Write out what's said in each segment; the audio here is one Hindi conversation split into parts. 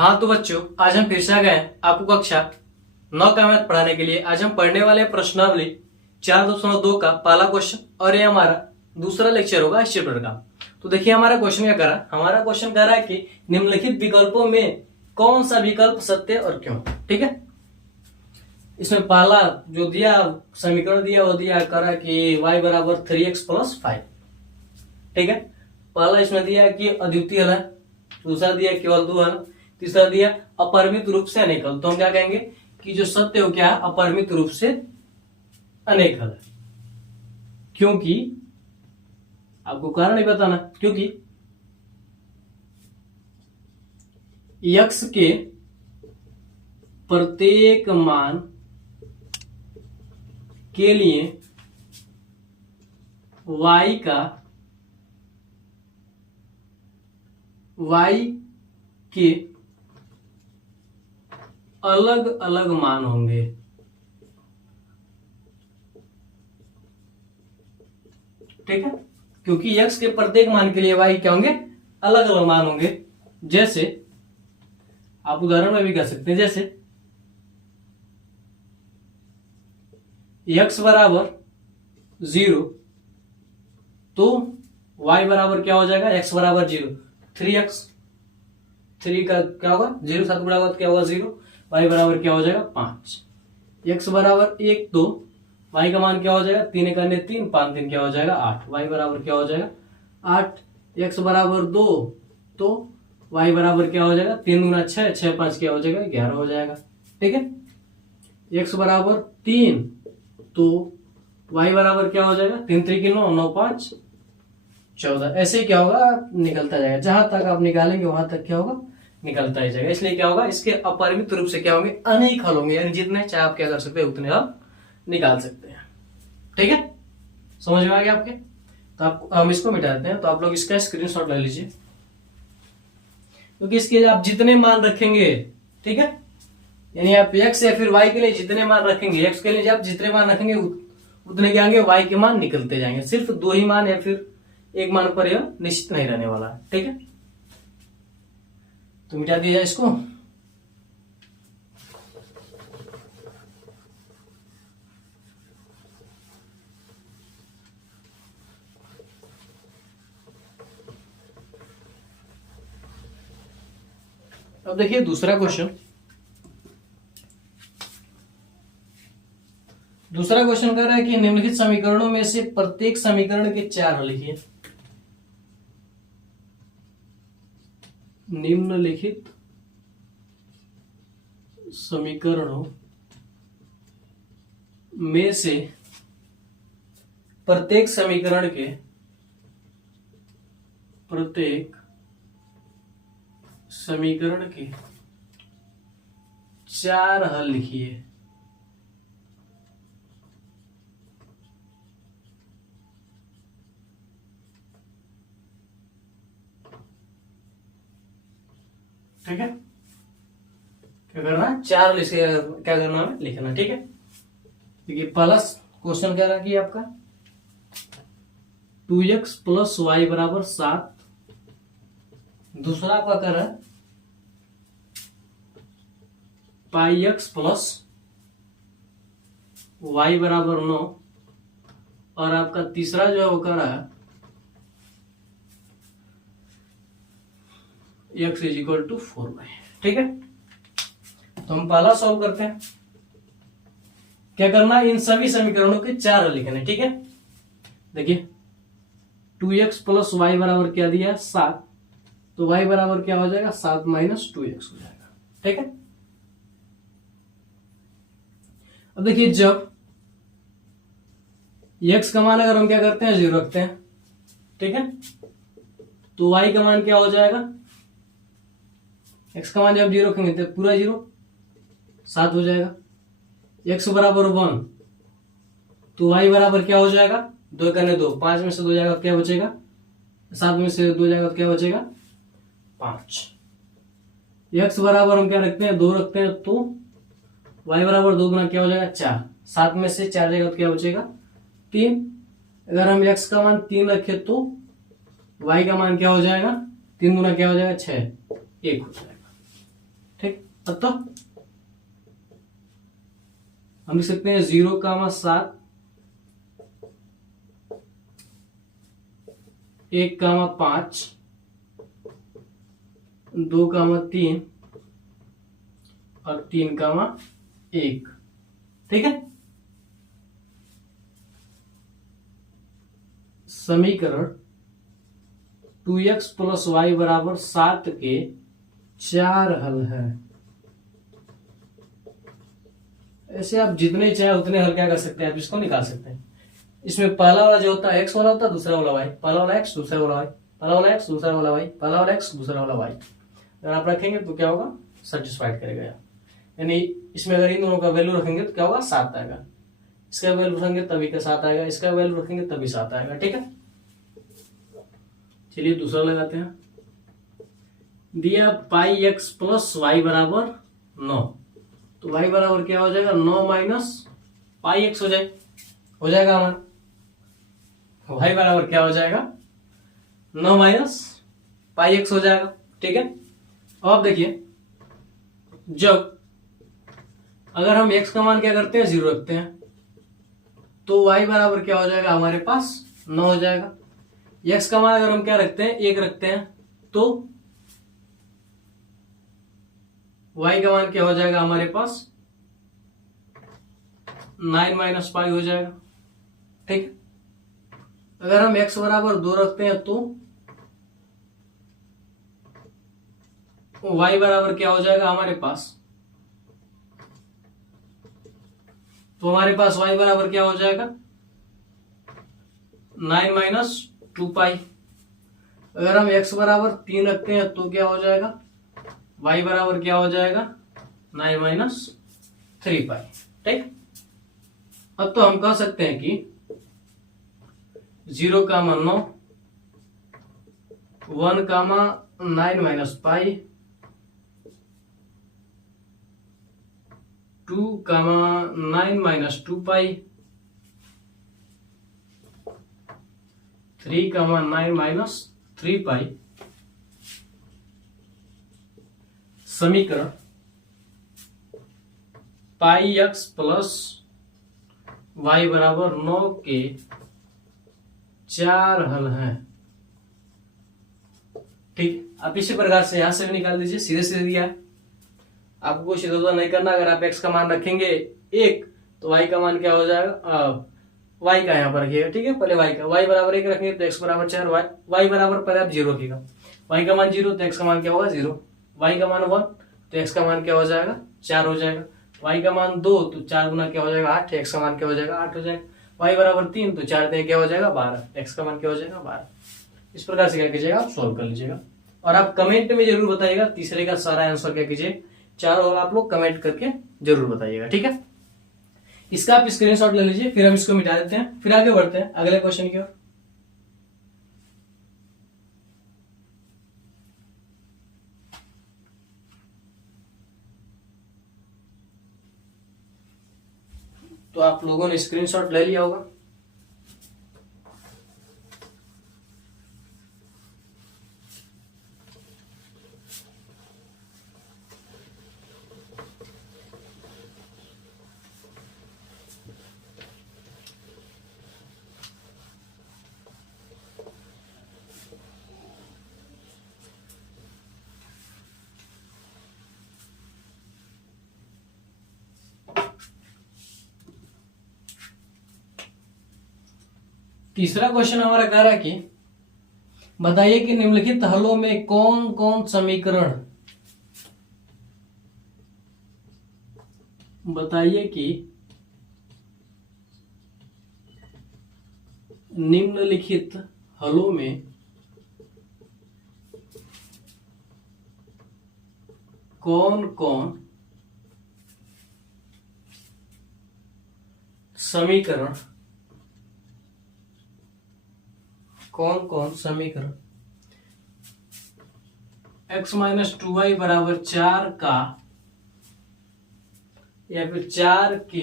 हाँ तो बच्चों, आज हम फिर से आ गए हैं आपको कक्षा 9 का मैथ पढ़ाने के लिए। आज हम पढ़ने वाले हैं प्रश्नावली 4.2 का पहला क्वेश्चन, और ये हमारा दूसरा लेक्चर होगा इस चैप्टर का। तो देखिए हमारा क्वेश्चन क्या कर रहा है। हमारा क्वेश्चन कह रहा है कि निम्नलिखित विकल्पों में कौन सा विकल्प सत्य और क्यों। ठीक है, इसमें पहला जो दिया समीकरण दिया वो दिया कर रहा है कि y बराबर 3x + 5। ठीक है, पहला इसमें दिया कि अद्वितीय है, दूसरा दिया केवल 2 है, तीसरा दिया अपरिमित रूप से अनेक हल। तो हम क्या कहेंगे कि जो सत्य हो क्या है, अपरिमित रूप से अनेक हल है। क्योंकि आपको कारण नहीं बताना, क्योंकि x के प्रत्येक मान के लिए y के अलग अलग मान होंगे। ठीक है, क्योंकि x के प्रत्येक मान के लिए y क्या होंगे, अलग अलग मान होंगे। जैसे आप उदाहरण में भी कह सकते हैं, जैसे x बराबर 0 तो y बराबर क्या हो जाएगा, x बराबर 0 3x, 3 का क्या होगा 0, 7 गुणा होगा क्या होगा 0, y बराबर क्या हो जाएगा 5। x बराबर 1 तो y का मान क्या हो जाएगा, 3 एक 3, 5 3 क्या हो जाएगा 8, y बराबर क्या हो जाएगा 8। x बराबर 2 तो y बराबर क्या हो जाएगा 3 गुना 6, 6 5 क्या हो जाएगा 11 हो जाएगा। ठीक है, x बराबर 3 तो y बराबर क्या हो जाएगा 3 3 9, 9 5 14। ऐसे क्या होगा, निकलता जाएगा, जहां तक आप निकालेंगे वहां तक क्या होगा, निकलता ही जाएगा। इसलिए क्या होगा, इसके अपरिमित रूप से क्या होंगे, अनेक हल होंगे, यानी जितने चाहे आप क्या कर सकते हैं उतने आप निकाल सकते हैं। ठीक है, समझ में आ गया आपके। तो आप हम इसको मिटा देते हैं, तो आप लोग इसका स्क्रीनशॉट ले लीजिए, क्योंकि इसके आप जितने मान रखेंगे, ठीक है, यानी आप x या फिर y के लिए जितने मान रखेंगे, x के लिए आप जितने मान रखेंगे उतने क्या होंगे, y के मान निकलते जाएंगे। सिर्फ 2 ही मान या फिर एक मान पर यह निश्चित नहीं रहने वाला है। ठीक है, तो मिटा दिया जाए इसको। अब देखिए दूसरा क्वेश्चन। दूसरा क्वेश्चन कह रहा है कि निम्नलिखित समीकरणों में से प्रत्येक समीकरण के 4 हल लिखिए। निम्नलिखित समीकरणों में से प्रत्येक समीकरण के 4 हल लिखिए। ठीक है, क्या करना है, 4 लिख क्या करना है, लिखना। ठीक है, क्योंकि पहला क्वेश्चन कह रहा है कि आपका 2x + y बराबर 7, दूसरा आपका कह रहा है πx + y बराबर 9, और आपका तीसरा जो है वो कह रहा है x = 4y। ठीक है, तो हम पहला सॉल्व करते हैं। क्या करना है, इन सभी समीकरणों के 4 हल लिखने। ठीक है, देखिए 2x + y बराबर क्या दिया 7, तो y बराबर क्या हो जाएगा 7 - 2x हो जाएगा। ठीक है, अब देखिए जब x का मान अगर हम क्या करते हैं 0 रखते हैं, ठीक है, तो y का मान क्या हो जाएगा, x का मान जब 0 रखेंगे तो पूरा 0 7 हो जाएगा। x बराबर 1 तो y बराबर क्या हो जाएगा 2 करने 2, 5 में से 2 जाएगा क्या बचेगा, 7 में से 2 जाएगा तो क्या बचेगा 5। x बराबर हम क्या रखते हैं 2 रखते हैं, तो y बराबर 2 गुना क्या हो जाएगा 4, 7 में से 4 जाएगा तो क्या बचेगा 3। अगर हम x का मान 3 रखे तो y का मान क्या हो जाएगा 3 गुना क्या हो जाएगा 6, 1 हो जाएगा। ठीक, अतः हम लिख सकते हैं 0,7, 1,5, 2,3 और 3,1। ठीक है, समीकरण 2x प्लस वाई बराबर 7 के 4 हल है। ऐसे आप जितने चाहे उतने हल क्या कर सकते हैं, आप इसको निकाल सकते हैं। इसमें पहला वाला जो होता है एक्स वाला होता है, दूसरा वाला वाई, पहला वाला एक्स, दूसरा वाला वाई, पहला वाला एक्स, दूसरा वाला वाई, पहला वाला एक्स, दूसरा वाला वाई। अगर आप रखेंगे तो क्या होगा, सेटिस्फाइड करेगा। यानी इसमें अगर इन दोनों का वैल्यू रखेंगे तो क्या होगा, 7 आएगा। इसका वैल्यू रखेंगे तभी का 7 आएगा, इसका वैल्यू रखेंगे तभी 7 आएगा। ठीक है, चलिए दूसरा लगाते हैं। दिया पाई एक्स प्लस वाई बराबर 9, तो वाई बराबर क्या हो जाएगा, 9 माइनस पाई एक्स हो जाएगा हमारा। वाई बराबर क्या हो जाएगा, 9 माइनस पाई एक्स हो जाएगा। ठीक है, अब देखिए, जब अगर हम x का मान क्या करते हैं, 0 रखते हैं, तो y बराबर क्या हो जाएगा, हमारे पास 9 हो जाएगा। x का मान अगर हम क्या रखते हैं, 1 रखते हैं, तो y का मान क्या हो जाएगा, हमारे पास 9 माइनस पाई हो जाएगा। ठीक, अगर हम x बराबर 2 रखते हैं तो y बराबर क्या हो जाएगा हमारे पास, तो हमारे पास y बराबर क्या हो जाएगा, 9 माइनस 2 पाई। अगर हम x बराबर 3 रखते हैं तो क्या हो जाएगा, y बराबर क्या हो जाएगा, 9 माइनस 3 पाई। ठीक, अब तो हम कह सकते हैं कि 0,9, 1,9 माइनस पाई, 2,9 माइनस 2 पाई, 3,9 माइनस 3 पाई, समीकरण पाई एक्स प्लस वाई बराबर 9 के 4 हल हैं। ठीक, आप इसी प्रकार से यहां से भी निकाल दीजिए, सीधे सीधे दिया है, आपको कुछ इधर उधर नहीं करना। अगर आप x का मान रखेंगे 1 तो y का मान क्या हो जाएगा, y का यहाँ पर रखिएगा। ठीक है, पहले y का, y बराबर 1 रखेंगे तो x बराबर 4, y बराबर पहले आप 0 रखिएगा, y का मान 0 तो x का मान क्या होगा, 0, y का मान 1 तो x का मान क्या हो जाएगा, 4 हो जाएगा, y का मान 2 तो 4 गुना क्या हो जाएगा, 8, x का मान क्या हो जाएगा, 8 हो जाएगा, y बराबर 3 तो 4 क्या हो जाएगा, 12, x का मान क्या हो जाएगा, 12। इस प्रकार से क्या कीजिएगा, आप सोल्व कर लीजिएगा और आप कमेंट में जरूर बताइएगा तीसरे का सारा आंसर क्या कीजिए, चारों आप लोग कमेंट करके जरूर बताइएगा। ठीक है, इसका आप स्क्रीनशॉट ले लीजिए, फिर हम इसको मिटा देते हैं, फिर आगे बढ़ते हैं अगले क्वेश्चन की ओर। तो आप लोगों ने स्क्रीनशॉट ले लिया होगा। तीसरा क्वेश्चन हमारा कह रहा है कि बताइए कि निम्नलिखित हलों में कौन कौन समीकरण, बताइए कि निम्नलिखित हलों में कौन कौन समीकरण, कौन कौन समीकरण x माइनस 2y बराबर 4 का या फिर 4 के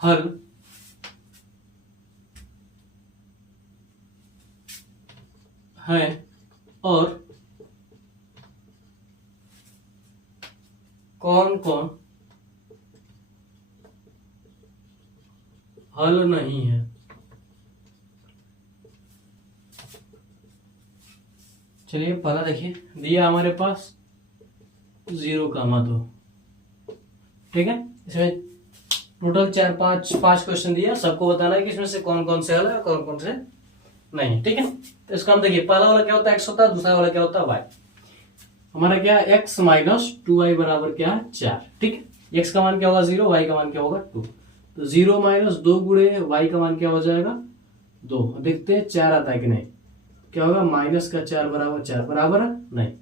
हल है और कौन कौन हल नहीं है। चलिए पहला देखिए, दिया हमारे पास 0,2। ठीक है, इसमें टोटल 4 5 क्वेश्चन दिया, सबको बताना है कि इसमें से कौन कौन से हल है, कौन कौन से नहीं। ठीक है, तो इसका हम देखिए, पहला वाला क्या होता है x होता है, दूसरा वाला क्या होता है y। हमारा क्या है, x माइनस 2y बराबर क्या है 4। ठीक है, x का मान क्या होगा 0, y का मान क्या होगा 2। तो 0 माइनस 2 गुणे y का मान क्या हो जाएगा 2। देखते हैं 4 आता है कि नहीं। क्या होगा, माइनस का 4 बराबर 4 बराबर है नहीं।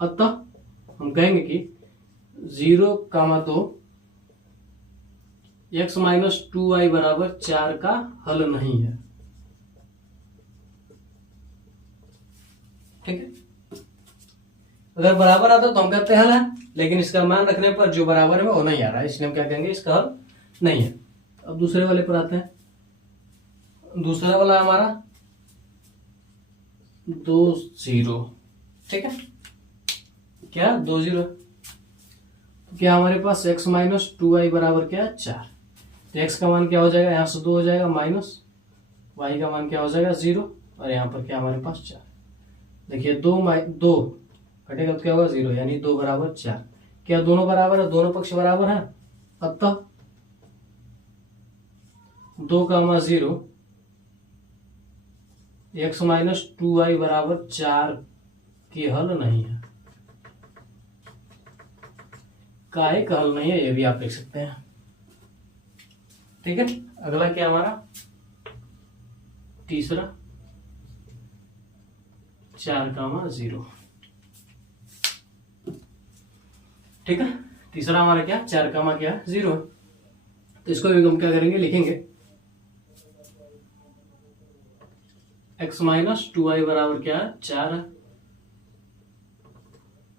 अतः हम कहेंगे कि 0,2 x माइनस 2y बराबर 4 का हल नहीं है। ठीक है, अगर बराबर आता तो हम कहते हैं हल है, लेकिन इसका मान रखने पर जो बराबर है वो नहीं आ रहा है, इसलिए हम क्या कहेंगे, इसका हल नहीं है। अब दूसरे वाले पर आते हैं। दूसरा वाला हमारा 2 0। ठीक है, क्या 2 0। क्या हमारे पास x माइनस 2y बराबर क्या है 4। तो x का मान क्या हो जाएगा, यहां से 2 हो जाएगा, माइनस y का मान क्या हो जाएगा 0, और यहाँ पर क्या हमारे पास 4। देखिए 2 घटेगा तो क्या होगा 0, यानी 2 बराबर 4। क्या दोनों बराबर है, दोनों पक्ष बराबर है। अतः 2,0 x माइनस 2y बराबर 4 की हल नहीं है। काहे का हल नहीं है, ये भी आप देख सकते हैं। ठीक है, अगला क्या हमारा तीसरा 4,0। ठीक है, तीसरा हमारा क्या 4 का मान क्या 0 है। तो इसको भी हम क्या करेंगे, लिखेंगे x माइनस 2y बराबर क्या है 4 है।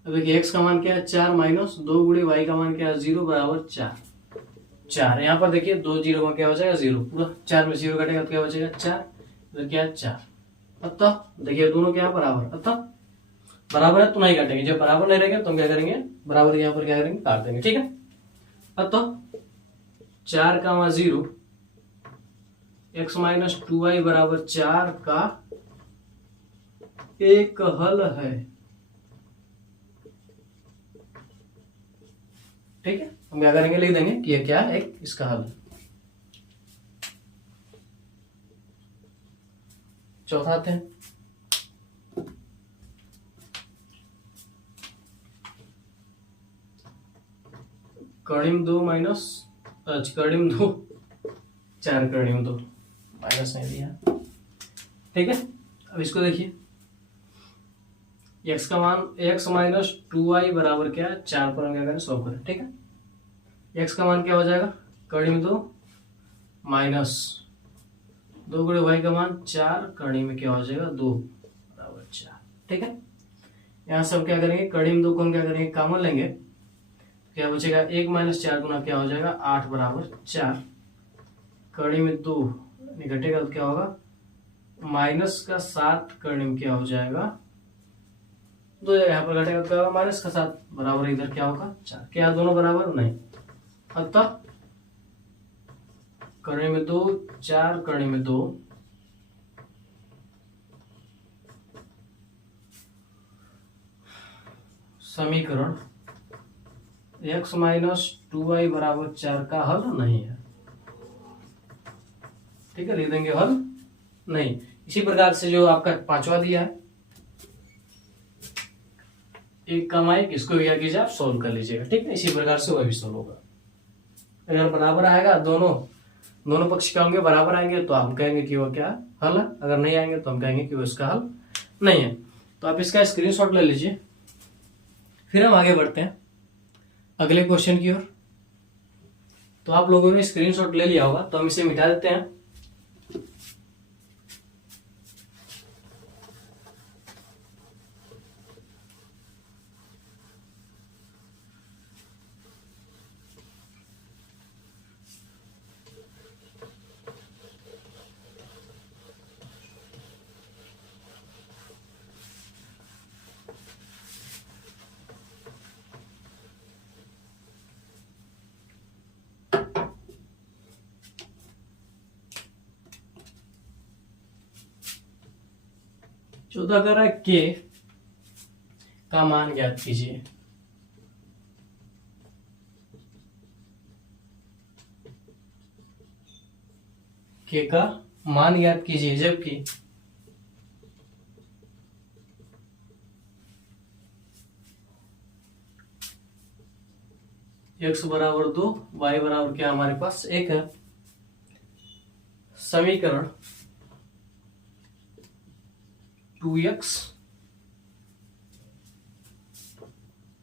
अब देखिए x का मान क्या है 4, माइनस 2 गुणे y का मान क्या है 0 बराबर 4। यहाँ पर देखिए 2 0 में क्या हो जाएगा 0, पूरा 4 में 0 कटेगा तो क्या बचेगा 4, तो क्या है 4। अतः देखिए दोनों क्या बराबर, अतः बराबर है तो नहीं काटेंगे, जब बराबर नहीं रहेंगे तो हम क्या करेंगे, बराबर यहाँ पर क्या करेंगे, काट देंगे। ठीक है, अतः 4,0 x माइनस 2y बराबर 4 का एक हल है। ठीक है, हम क्या करेंगे, लिख देंगे कि ये क्या है, एक इसका हल है। चौथा आते हैं, कर्णिम 2 माइनस कर्णिम 2 4 कर्णिम 2 माइनस नहीं दिया। ठीक है, अब इसको देखिए, x का मान x माइनस 2y बराबर क्या है 4 पर हम क्या करें, सॉल्व करें। ठीक है, x का मान क्या हो जाएगा, कर्णिम 2 माइनस 2 गुणे y का मान 4, कर्णी में क्या हो जाएगा 2 बराबर 4। ठीक है, यहाँ से हम क्या करेंगे, कर्णिम 2 को हम क्या करेंगे, कॉमन लेंगे, क्या बचेगा 1 माइनस 4 गुना क्या हो जाएगा 8 बराबर 4। कर्णी में 2 घटेगा तो क्या होगा, माइनस का 7, कर्णी में क्या हो जाएगा 2, यहाँ पर घटेगा तो क्या होगा माइनस का 7 बराबर, इधर क्या होगा 4। क्या दोनों बराबर नहीं, अतः कर्णी में 2 4 कर्णी में 2 समीकरण x माइनस 2y बराबर 4 का हल नहीं है। ठीक है, लिख देंगे हल नहीं। इसी प्रकार से जो आपका पांचवा दिया है, एक का माइक, इसको क्या कीजिए आप सोल्व कर लीजिएगा। ठीक है, इसी प्रकार से वह भी सोल्व होगा। अगर बराबर आएगा, दोनों पक्ष क्या होंगे, बराबर आएंगे तो हम कहेंगे कि वो क्या हल है, अगर नहीं आएंगे तो हम कहेंगे कि वो इसका हल नहीं है। तो आप इसका स्क्रीनशॉट ले लीजिए, फिर हम आगे बढ़ते हैं अगले क्वेश्चन की ओर। तो आप लोगों ने स्क्रीनशॉट ले लिया होगा, तो हम इसे मिटा देते हैं। चौथा कह रहा है के का मान ज्ञात कीजिए। के का मान ज्ञात कीजिए, जबकि x बराबर 2, y बराबर क्या हमारे पास 1 है। समीकरण 2x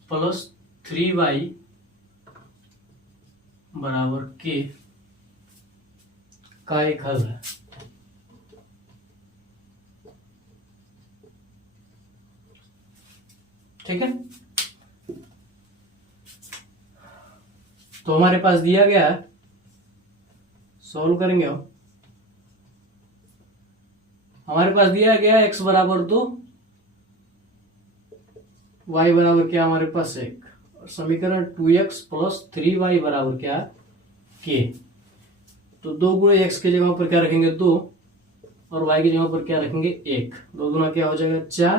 प्लस 3y बराबर k का एक हल है। ठीक है, तो हमारे पास दिया गया है, सॉल्व करेंगे हम। हमारे पास दिया गया x बराबर 2, y बराबर क्या हमारे पास 1, और समीकरण 2x प्लस 3y बराबर क्या है k। तो 2 गुणे x की जगह पर क्या रखेंगे 2, और y की जगह पर क्या रखेंगे 1। 2 गुना क्या हो जाएगा 4,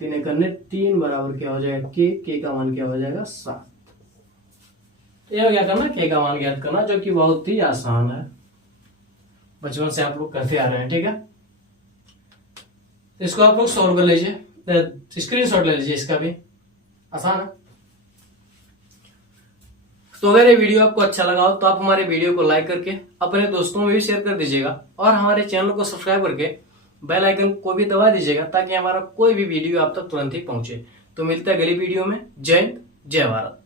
3 करने 3 बराबर क्या हो जाएगा k का मान क्या हो जाएगा 7। ये क्या करना, k का मान ज्ञात करना, जो कि बहुत ही आसान है, बचपन से आप लोग करते आ रहे हैं। ठीक है, इसको आप लोग सॉल्व कर लीजिए, स्क्रीनशॉट ले लीजिए, इसका भी आसान है। तो अगर ये वीडियो आपको अच्छा लगा हो तो आप हमारे वीडियो को लाइक करके अपने दोस्तों में भी शेयर कर दीजिएगा, और हमारे चैनल को सब्सक्राइब करके बेल आइकन को भी दबा दीजिएगा, ताकि हमारा कोई भी वीडियो आप तक तुरंत ही पहुंचे। तो मिलता है अगली वीडियो में। जय हिंद, जय भारत।